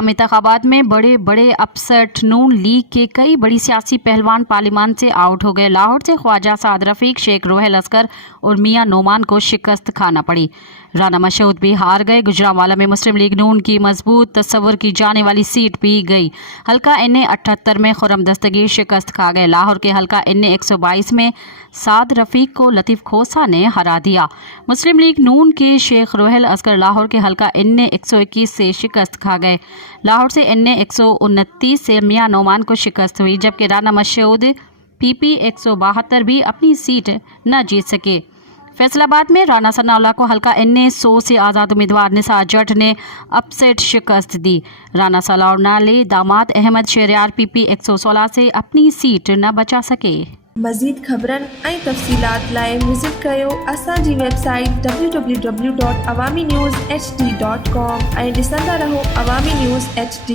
आम इंतखाबात में बड़े बड़े अपसेट, नून लीग के कई बड़ी सियासी पहलवान पार्लियामान से आउट हो गए। लाहौर से ख्वाजा साद रफीक, शेख रोहेल असगर और मियां नोमान को शिकस्त खाना पड़ी। राना मशहूद भी हार गए। गुजरांवाला में मुस्लिम लीग नून की मजबूत तस्वर की जाने वाली सीट भी गई। हल्का NA 78 में खुर्रम दस्तगीर शिकस्त खा गए। लाहौर के हल्का NA 122 में साद रफीक को लतीफ़ खोसा ने हरा दिया। मुस्लिम लीग नून के शेख रोहेल असगर लाहौर के हल्का NA 121 से शिकस्त खा गए। लाहौर से NA 129 से मियां नोमान को शिकस्त हुई, जबकि राना मशहूद PP 172 भी अपनी सीट न जीत सके। फैसलाबाद में राना सनाउल्लाह को हल्का NA 100 से आज़ाद उम्मीदवार निसार जट ने अपसेट शिकस्त दी। राना सनाउल्लाह ने दामाद अहमद शहरयार PP 116 से अपनी सीट न बचा सके। मज़ीद ख़बरनि ऐं तफ़सीलात लाइ विज़िट कयो असांजी वेबसाइट www.awamiNewsHD.com ऐं ॾिसंदा रहो अवामी न्यूज़ HD।